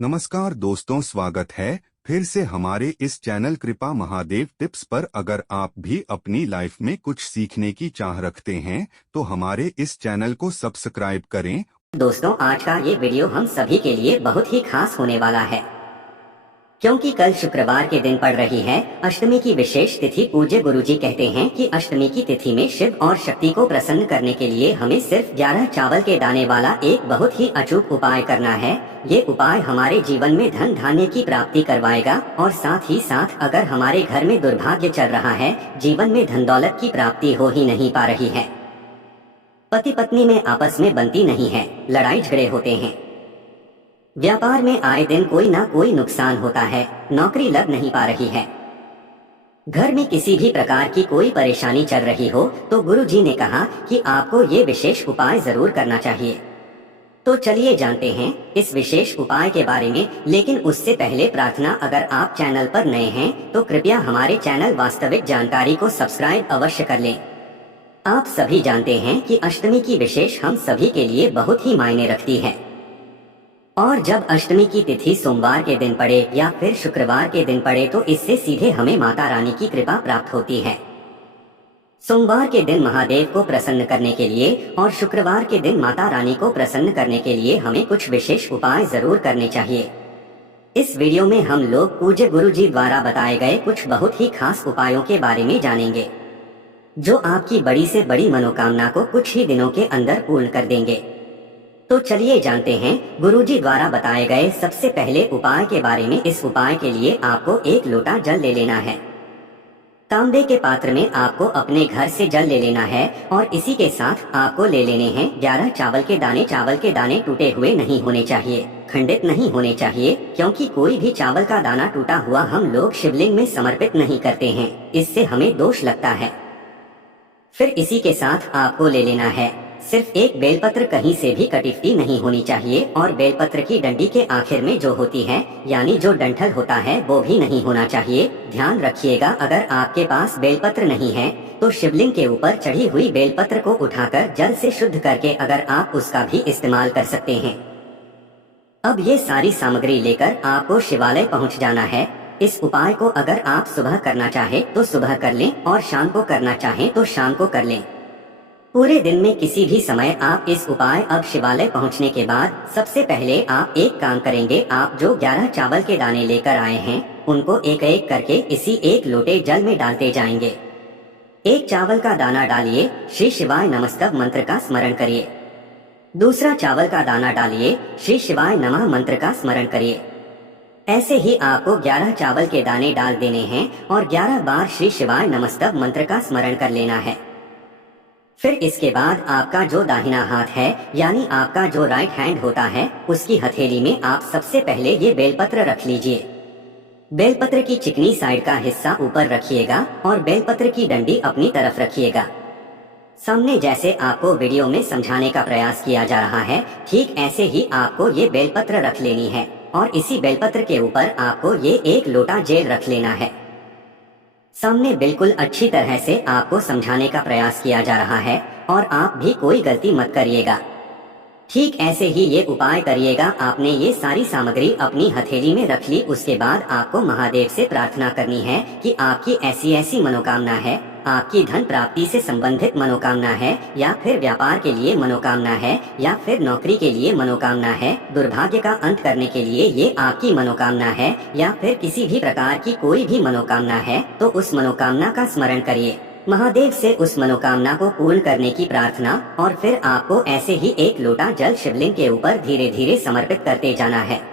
नमस्कार दोस्तों, स्वागत है फिर से हमारे इस चैनल कृपा महादेव टिप्स पर। अगर आप भी अपनी लाइफ में कुछ सीखने की चाह रखते हैं तो हमारे इस चैनल को सब्सक्राइब करें। दोस्तों, आज का ये वीडियो हम सभी के लिए बहुत ही खास होने वाला है, क्योंकि कल शुक्रवार के दिन पड़ रही है अष्टमी की विशेष तिथि। पूज्य गुरुजी कहते हैं कि अष्टमी की तिथि में शिव और शक्ति को प्रसन्न करने के लिए हमें सिर्फ 11 चावल के दाने वाला एक बहुत ही अचूक उपाय करना है। ये उपाय हमारे जीवन में धन धान्य की प्राप्ति करवाएगा और साथ ही साथ अगर हमारे घर में दुर्भाग्य चल रहा है, जीवन में धन दौलत की प्राप्ति हो ही नहीं पा रही है, पति पत्नी में आपस में बनती नहीं है, लड़ाई झगड़े होते हैं, व्यापार में आए दिन कोई ना कोई नुकसान होता है, नौकरी लग नहीं पा रही है, घर में किसी भी प्रकार की कोई परेशानी चल रही हो, तो गुरुजी ने कहा कि आपको ये विशेष उपाय जरूर करना चाहिए। तो चलिए जानते हैं इस विशेष उपाय के बारे में। लेकिन उससे पहले प्रार्थना, अगर आप चैनल पर नए हैं तो कृपया हमारे चैनल वास्तविक जानकारी को सब्सक्राइब अवश्य कर लें। आप सभी जानते हैं कि अष्टमी की विशेष हम सभी के लिए बहुत ही मायने रखती है, और जब अष्टमी की तिथि सोमवार के दिन पड़े या फिर शुक्रवार के दिन पड़े तो इससे सीधे हमें माता रानी की कृपा प्राप्त होती है। सोमवार के दिन महादेव को प्रसन्न करने के लिए और शुक्रवार के दिन माता रानी को प्रसन्न करने के लिए हमें कुछ विशेष उपाय जरूर करने चाहिए। इस वीडियो में हम लोग पूज्य गुरुजी द्वारा बताए गए कुछ बहुत ही खास उपायों के बारे में जानेंगे, जो आपकी बड़ी से बड़ी मनोकामना को कुछ ही दिनों के अंदर पूर्ण कर देंगे। तो चलिए जानते हैं गुरुजी द्वारा बताए गए सबसे पहले उपाय के बारे में। इस उपाय के लिए आपको एक लोटा जल ले लेना है। तांबे के पात्र में आपको अपने घर से जल ले लेना है और इसी के साथ आपको ले लेने हैं 11 चावल के दाने। चावल के दाने टूटे हुए नहीं होने चाहिए, खंडित नहीं होने चाहिए, क्योंकि कोई भी चावल का दाना टूटा हुआ हम लोग शिवलिंग में समर्पित नहीं करते हैं, इससे हमें दोष लगता है। फिर इसी के साथ आपको ले लेना है सिर्फ एक बेलपत्र, कहीं से भी कटिफ्ती नहीं होनी चाहिए, और बेलपत्र की डंडी के आखिर में जो होती है यानी जो डंठल होता है वो भी नहीं होना चाहिए। ध्यान रखिएगा, अगर आपके पास बेलपत्र नहीं है तो शिवलिंग के ऊपर चढ़ी हुई बेलपत्र को उठाकर जल से शुद्ध करके अगर आप उसका भी इस्तेमाल कर सकते हैं। अब ये सारी सामग्री लेकर आपको शिवालय पहुँच जाना है। इस उपाय को अगर आप सुबह करना चाहे तो सुबह कर लें और शाम को करना चाहें तो शाम को कर लें। पूरे दिन में किसी भी समय आप इस उपाय। अब शिवालय पहुंचने के बाद सबसे पहले आप एक काम करेंगे, आप जो 11 चावल के दाने लेकर आए हैं उनको एक एक करके इसी एक लोटे जल में डालते जाएंगे। एक चावल का दाना डालिए, श्री शिवाय नमस्तव मंत्र का स्मरण करिए। दूसरा चावल का दाना डालिए, श्री शिवाय नमः मंत्र का स्मरण करिए। ऐसे ही आपको 11 चावल के दाने डाल देने हैं और 11 बार श्री शिवाय नमस्तव मंत्र का स्मरण कर लेना है। फिर इसके बाद आपका जो दाहिना हाथ है यानी आपका जो राइट हैंड होता है, उसकी हथेली में आप सबसे पहले ये बेलपत्र रख लीजिए। बेलपत्र की चिकनी साइड का हिस्सा ऊपर रखिएगा और बेलपत्र की डंडी अपनी तरफ रखिएगा। सामने जैसे आपको वीडियो में समझाने का प्रयास किया जा रहा है, ठीक ऐसे ही आपको ये बेलपत्र रख लेनी है और इसी बेलपत्र के ऊपर आपको ये एक लोटा जेल रख लेना है। सामने बिल्कुल अच्छी तरह से आपको समझाने का प्रयास किया जा रहा है और आप भी कोई गलती मत करिएगा। ठीक ऐसे ही ये उपाय करिएगा। आपने ये सारी सामग्री अपनी हथेली में रख ली, उसके बाद आपको महादेव से प्रार्थना करनी है कि आपकी ऐसी ऐसी मनोकामना है, आपकी धन प्राप्ति से संबंधित मनोकामना है या फिर व्यापार के लिए मनोकामना है या फिर नौकरी के लिए मनोकामना है, दुर्भाग्य का अंत करने के लिए ये आपकी मनोकामना है या फिर किसी भी प्रकार की कोई भी मनोकामना है, तो उस मनोकामना का स्मरण करिए, महादेव से उस मनोकामना को पूर्ण करने की प्रार्थना, और फिर आपको ऐसे ही एक लोटा जल शिवलिंग के ऊपर धीरे धीरे समर्पित करते जाना है।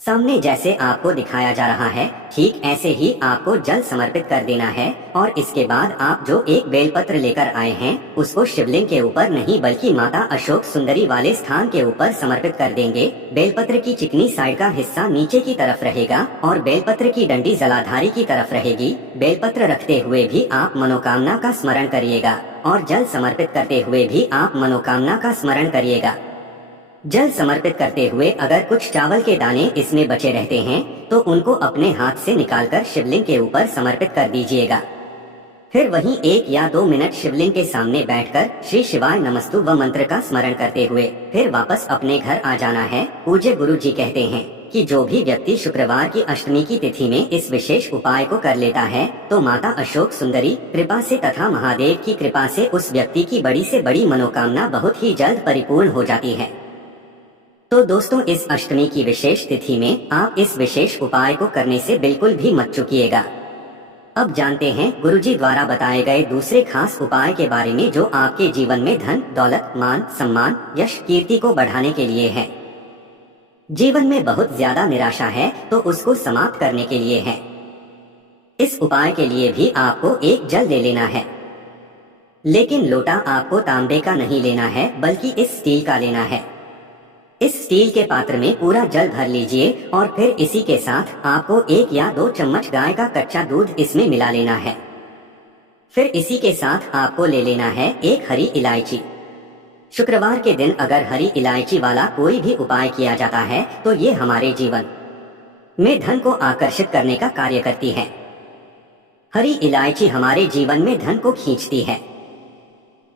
सामने जैसे आपको दिखाया जा रहा है ठीक ऐसे ही आपको जल समर्पित कर देना है और इसके बाद आप जो एक बेलपत्र लेकर आए हैं उसको शिवलिंग के ऊपर नहीं बल्कि माता अशोक सुंदरी वाले स्थान के ऊपर समर्पित कर देंगे। बेलपत्र की चिकनी साइड का हिस्सा नीचे की तरफ रहेगा और बेलपत्र की डंडी जलाधारी की तरफ रहेगी। बेलपत्र रखते हुए भी आप मनोकामना का स्मरण करिएगा और जल समर्पित करते हुए भी आप मनोकामना का स्मरण करिएगा। जल समर्पित करते हुए अगर कुछ चावल के दाने इसमें बचे रहते हैं तो उनको अपने हाथ से निकालकर शिवलिंग के ऊपर समर्पित कर दीजिएगा। फिर वहीं 1 या 2 मिनट शिवलिंग के सामने बैठकर श्री शिवाय नमस्तु व मंत्र का स्मरण करते हुए फिर वापस अपने घर आ जाना है। पूज्य गुरुजी कहते हैं कि जो भी व्यक्ति शुक्रवार की अष्टमी की तिथि में इस विशेष उपाय को कर लेता है तो माता अशोक सुंदरी कृपा से तथा महादेव की कृपा से उस व्यक्ति की बड़ी से बड़ी मनोकामना बहुत ही जल्द परिपूर्ण हो जाती है। तो दोस्तों, इस अष्टमी की विशेष तिथि में आप इस विशेष उपाय को करने से बिल्कुल भी मत चूकिएगा। अब जानते हैं गुरुजी द्वारा बताए गए दूसरे खास उपाय के बारे में जो आपके जीवन में धन, दौलत, मान, सम्मान, यश, कीर्ति को बढ़ाने के लिए है। जीवन में बहुत ज्यादा निराशा है तो उसको समाप्त करने के लिए है। इस उपाय के लिए भी आपको एक जल ले लेना है, लेकिन लोटा आपको तांबे का नहीं लेना है बल्कि इस स्टील का लेना है। इस स्टील के पात्र में पूरा जल भर लीजिए और फिर इसी के साथ आपको 1 या 2 चम्मच गाय का कच्चा दूध इसमें मिला लेना है। फिर इसी के साथ आपको ले लेना है एक हरी इलायची। शुक्रवार के दिन अगर हरी इलायची वाला कोई भी उपाय किया जाता है तो ये हमारे जीवन में धन को आकर्षित करने का कार्य करती है। हरी इलायची हमारे जीवन में धन को खींचती है।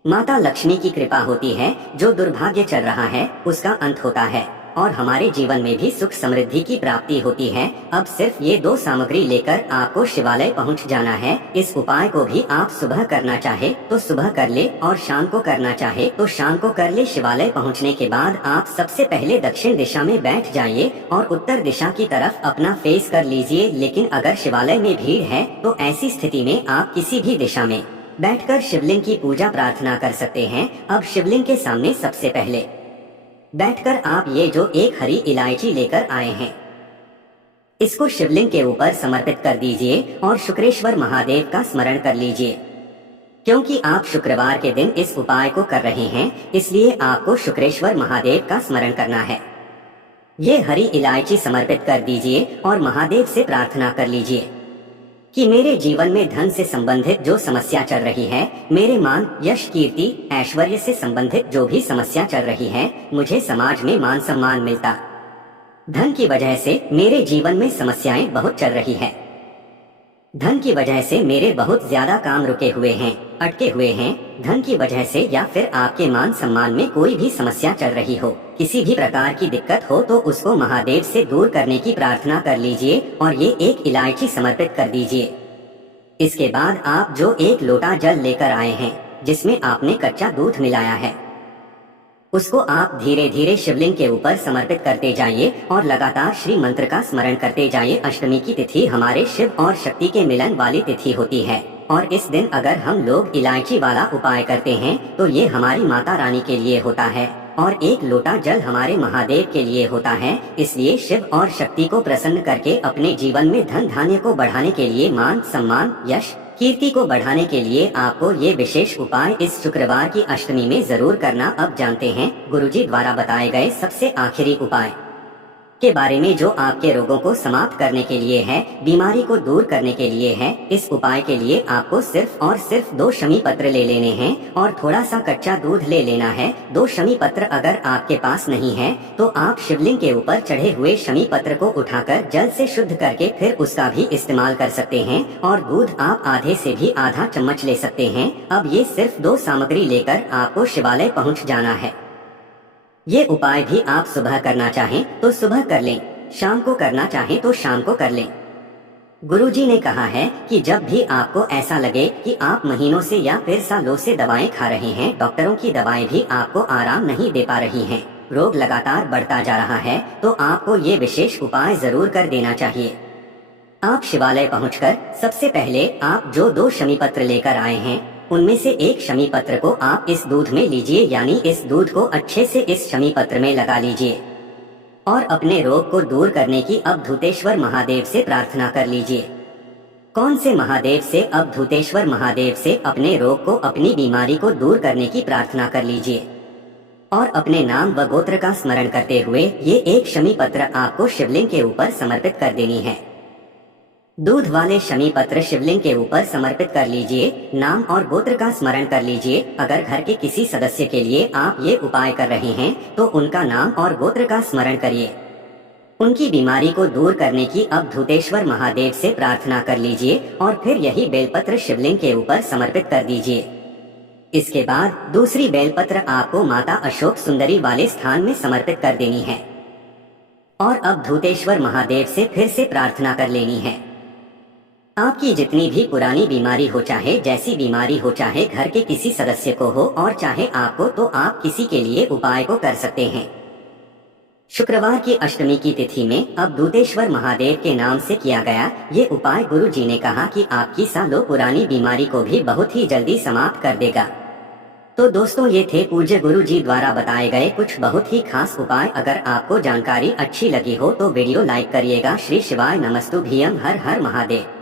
माता लक्ष्मी की कृपा होती है, जो दुर्भाग्य चल रहा है उसका अंत होता है और हमारे जीवन में भी सुख समृद्धि की प्राप्ति होती है। अब सिर्फ ये 2 सामग्री लेकर आपको शिवालय पहुंच जाना है। इस उपाय को भी आप सुबह करना चाहे तो सुबह कर ले और शाम को करना चाहे तो शाम को कर ले। शिवालय पहुंचने के बाद आप सबसे पहले दक्षिण दिशा में बैठ जाइए और उत्तर दिशा की तरफ अपना फेस कर लीजिए। लेकिन अगर शिवालय में भीड़ है तो ऐसी स्थिति में आप किसी भी दिशा में बैठकर शिवलिंग की पूजा प्रार्थना कर सकते हैं। अब शिवलिंग के सामने सबसे पहले बैठकर आप ये जो एक हरी इलायची लेकर आए हैं इसको शिवलिंग के ऊपर समर्पित कर दीजिए और शुक्रेश्वर महादेव का स्मरण कर लीजिए। क्योंकि आप शुक्रवार के दिन इस उपाय को कर रहे हैं इसलिए आपको शुक्रेश्वर महादेव का स्मरण करना है। ये हरी इलायची समर्पित कर दीजिए और महादेव से प्रार्थना कर लीजिए कि मेरे जीवन में धन से संबंधित जो समस्या चल रही है, मेरे मान, यश, कीर्ति, ऐश्वर्य से संबंधित जो भी समस्या चल रही है, मुझे समाज में मान सम्मान मिलता। धन की वजह से मेरे जीवन में समस्याएं बहुत चल रही है। धन की वजह से मेरे बहुत ज्यादा काम रुके हुए हैं, अटके हुए हैं। धन की वजह से या फिर आपके मान सम्मान में कोई भी समस्या चल रही हो, किसी भी प्रकार की दिक्कत हो तो उसको महादेव से दूर करने की प्रार्थना कर लीजिए और ये एक इलायची समर्पित कर दीजिए। इसके बाद आप जो 1 लोटा जल लेकर आए हैं जिसमें आपने कच्चा दूध मिलाया है उसको आप धीरे धीरे शिवलिंग के ऊपर समर्पित करते जाइए और लगातार श्री मंत्र का स्मरण करते जाइए। अष्टमी की तिथि हमारे शिव और शक्ति के मिलन वाली तिथि होती है और इस दिन अगर हम लोग इलायची वाला उपाय करते हैं तो ये हमारी माता रानी के लिए होता है और 1 लोटा जल हमारे महादेव के लिए होता है। इसलिए शिव और शक्ति को प्रसन्न करके अपने जीवन में धन धान्य को बढ़ाने के लिए, मान सम्मान, यश, कीर्ति को बढ़ाने के लिए आपको ये विशेष उपाय इस शुक्रवार की अष्टमी में जरूर करना। अब जानते हैं गुरुजी द्वारा बताए गए सबसे आखिरी उपाय के बारे में जो आपके रोगों को समाप्त करने के लिए है, बीमारी को दूर करने के लिए है। इस उपाय के लिए आपको सिर्फ और सिर्फ 2 शमी पत्र ले लेने हैं और थोड़ा सा कच्चा दूध ले लेना है। 2 शमी पत्र अगर आपके पास नहीं है तो आप शिवलिंग के ऊपर चढ़े हुए शमी पत्र को उठाकर जल से शुद्ध करके फिर उसका भी इस्तेमाल कर सकते हैं और दूध आप आधे से भी आधा चम्मच ले सकते हैं। अब ये सिर्फ 2 सामग्री लेकर आपको शिवालय पहुँच जाना है। ये उपाय भी आप सुबह करना चाहें तो सुबह कर लें, शाम को करना चाहें तो शाम को कर लें। गुरुजी ने कहा है कि जब भी आपको ऐसा लगे कि आप महीनों से या फिर सालों से दवाएं खा रहे हैं, डॉक्टरों की दवाएं भी आपको आराम नहीं दे पा रही हैं, रोग लगातार बढ़ता जा रहा है, तो आपको ये विशेष उपाय जरूर कर देना चाहिए। आप शिवालय पहुंचकर सबसे पहले आप जो 2 शमी पत्र लेकर आए हैं उनमें से 1 शमी पत्र को आप इस दूध में लीजिए, यानी इस दूध को अच्छे से इस शमी पत्र में लगा लीजिए और अपने रोग को दूर करने की अवधूतेश्वर महादेव से प्रार्थना कर लीजिए। कौन से महादेव से? अवधूतेश्वर महादेव से अपने रोग को, अपनी बीमारी को दूर करने की प्रार्थना कर लीजिए और अपने नाम व गोत्र का स्मरण करते हुए ये 1 शमी पत्र आपको शिवलिंग के ऊपर समर्पित कर देनी है। दूध वाले शमी पत्र शिवलिंग के ऊपर समर्पित कर लीजिए, नाम और गोत्र का स्मरण कर लीजिए। अगर घर के किसी सदस्य के लिए आप ये उपाय कर रहे हैं तो उनका नाम और गोत्र का स्मरण करिए, उनकी बीमारी को दूर करने की अब धूतेश्वर महादेव से प्रार्थना कर लीजिए और फिर यही बेलपत्र शिवलिंग के ऊपर समर्पित कर दीजिए। इसके बाद दूसरी बेलपत्र आपको माता अशोक सुंदरी वाले स्थान में समर्पित कर देनी है और अब धूतेश्वर महादेव से फिर से प्रार्थना कर लेनी है। आपकी जितनी भी पुरानी बीमारी हो, चाहे जैसी बीमारी हो, चाहे घर के किसी सदस्य को हो और चाहे आपको, तो आप किसी के लिए उपाय को कर सकते हैं। शुक्रवार की अष्टमी की तिथि में अब धूतेश्वर महादेव के नाम से किया गया ये उपाय गुरु जी ने कहा कि आपकी सालों पुरानी बीमारी को भी बहुत ही जल्दी समाप्त कर देगा। तो दोस्तों, ये थे पूज्य गुरु जी द्वारा बताए गए कुछ बहुत ही खास उपाय। अगर आपको जानकारी अच्छी लगी हो तो वीडियो लाइक करिएगा। श्री शिवाय नमस्तुभ्यं। हर हर महादेव।